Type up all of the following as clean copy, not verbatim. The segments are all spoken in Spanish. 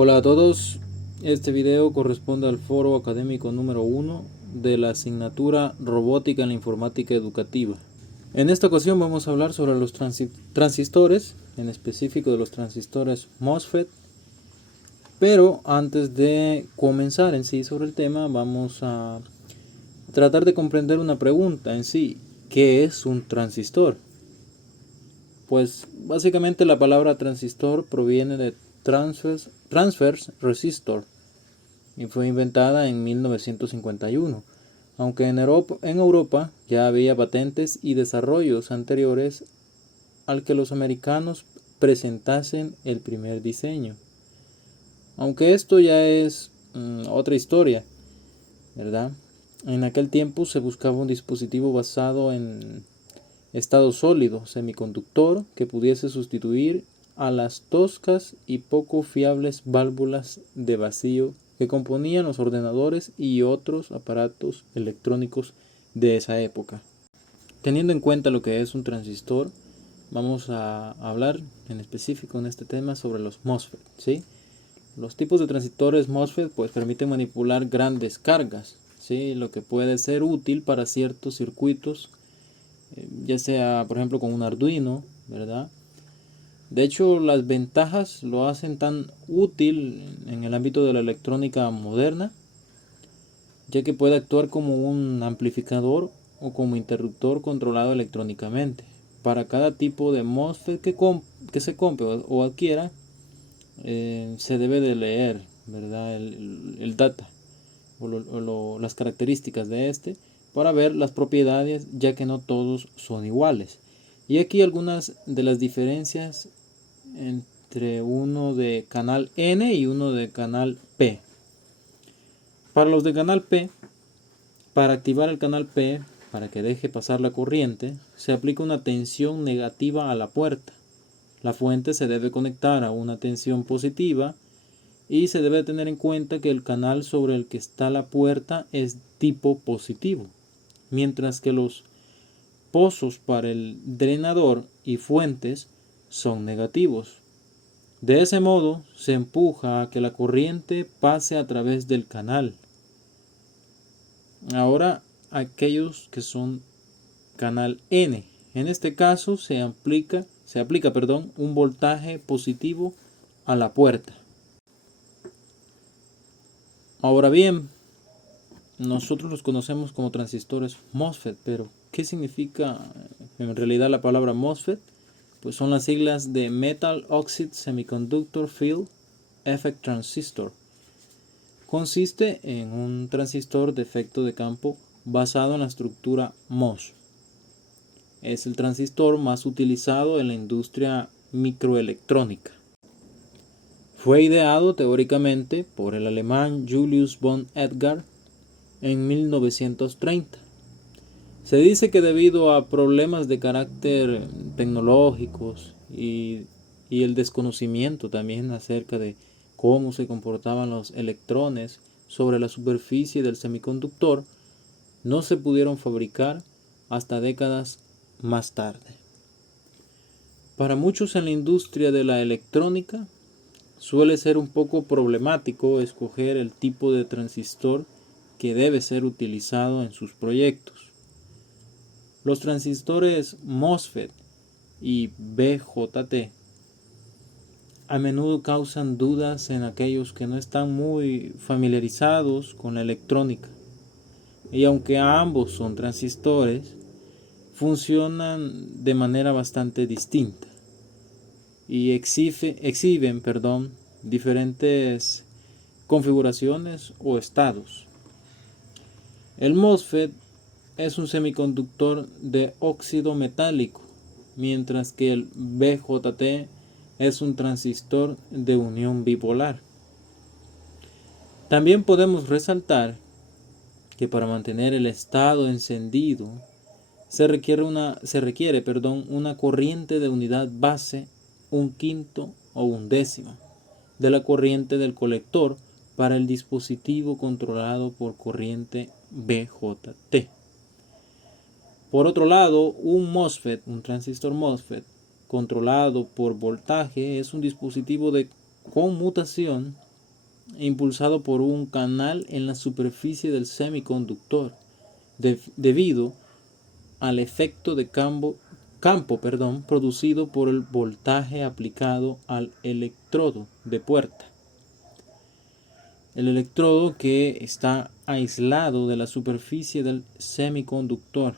Hola a todos, este video corresponde al foro académico número 1 de la asignatura Robótica en la Informática Educativa. En esta ocasión vamos a hablar sobre los transistores, en específico de los transistores MOSFET, pero antes de comenzar en sí sobre el tema vamos a tratar de comprender una pregunta en sí: ¿qué es un transistor? Pues básicamente la palabra transistor proviene de transverse resistor y fue inventada en 1951, aunque en Europa ya había patentes y desarrollos anteriores al que los americanos presentasen el primer diseño. Aunque esto ya es otra historia, ¿verdad? En aquel tiempo se buscaba un dispositivo basado en estado sólido, semiconductor, que pudiese sustituir a las toscas y poco fiables válvulas de vacío que componían los ordenadores y otros aparatos electrónicos de esa época. Teniendo en cuenta lo que es un transistor, vamos a hablar en específico en este tema sobre los MOSFET, ¿sí? Los tipos de transistores MOSFET pues permiten manipular grandes cargas, ¿sí? Lo que puede ser útil para ciertos circuitos, ya sea por ejemplo con un Arduino, ¿verdad? De hecho, las ventajas lo hacen tan útil en el ámbito de la electrónica moderna, ya que puede actuar como un amplificador o como interruptor controlado electrónicamente. Para cada tipo de MOSFET que se compre o adquiera, se debe de leer, ¿verdad? el data o las características de este para ver las propiedades, ya que no todos son iguales. Y aquí algunas de las diferencias entre uno de canal N y uno de canal P. Para los de canal P, para activar el canal P, para que deje pasar la corriente, se aplica una tensión negativa a la puerta. La fuente se debe conectar a una tensión positiva y se debe tener en cuenta que el canal sobre el que está la puerta es tipo positivo, mientras que los pozos para el drenador y fuentes son negativos. De ese modo se empuja a que la corriente pase a través del canal. Ahora aquellos que son canal N, en este caso se aplica un voltaje positivo a la puerta. Ahora bien, nosotros los conocemos como transistores MOSFET, pero ¿qué significa en realidad la palabra MOSFET? Pues son las siglas de Metal Oxide Semiconductor Field Effect Transistor. Consiste en un transistor de efecto de campo basado en la estructura MOS. Es el transistor más utilizado en la industria microelectrónica. Fue ideado teóricamente por el alemán Julius von Edgar en 1930. Se dice que debido a problemas de carácter tecnológicos y el desconocimiento también acerca de cómo se comportaban los electrones sobre la superficie del semiconductor, no se pudieron fabricar hasta décadas más tarde. Para muchos en la industria de la electrónica suele ser un poco problemático escoger el tipo de transistor que debe ser utilizado en sus proyectos. Los transistores MOSFET y BJT a menudo causan dudas en aquellos que no están muy familiarizados con la electrónica. Y aunque ambos son transistores, funcionan de manera bastante distinta y exhiben diferentes configuraciones o estados. El MOSFET es un semiconductor de óxido metálico, mientras que el BJT es un transistor de unión bipolar. También podemos resaltar que para mantener el estado encendido se requiere una corriente de unidad base 1/5 o 1/10 de la corriente del colector para el dispositivo controlado por corriente BJT. Por otro lado, un transistor MOSFET controlado por voltaje es un dispositivo de conmutación impulsado por un canal en la superficie del semiconductor, debido al efecto de campo producido por el voltaje aplicado al electrodo de puerta. El electrodo que está aislado de la superficie del semiconductor.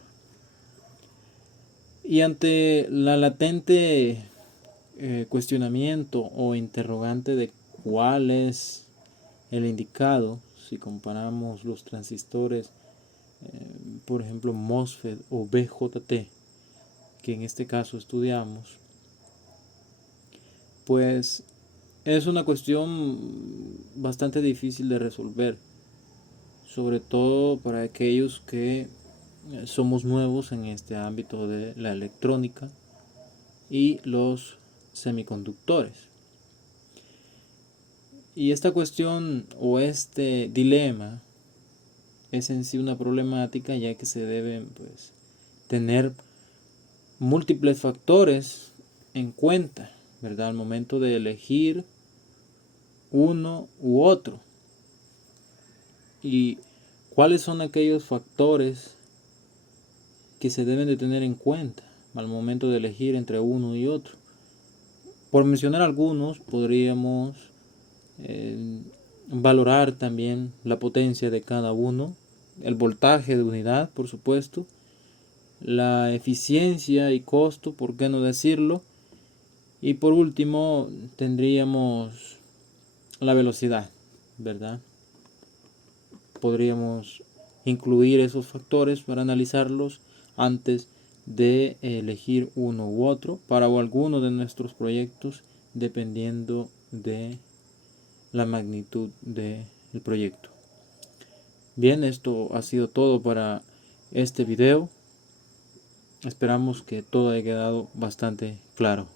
Y ante la latente cuestionamiento o interrogante de cuál es el indicado, si comparamos los transistores, por ejemplo MOSFET o BJT, que en este caso estudiamos, pues es una cuestión bastante difícil de resolver, sobre todo para aquellos que somos nuevos en este ámbito de la electrónica y los semiconductores. Y esta cuestión o este dilema es en sí una problemática, ya que se deben pues tener múltiples factores en cuenta, ¿verdad? Al momento de elegir uno u otro. ¿Y cuáles son aquellos factores que se deben de tener en cuenta al momento de elegir entre uno y otro? Por mencionar algunos, podríamos valorar también la potencia de cada uno, el voltaje de unidad, por supuesto, la eficiencia y costo, por qué no decirlo, y por último tendríamos la velocidad, ¿verdad? Podríamos incluir esos factores para analizarlos antes de elegir uno u otro para alguno de nuestros proyectos, dependiendo de la magnitud del proyecto. Bien, esto ha sido todo para este video. Esperamos que todo haya quedado bastante claro.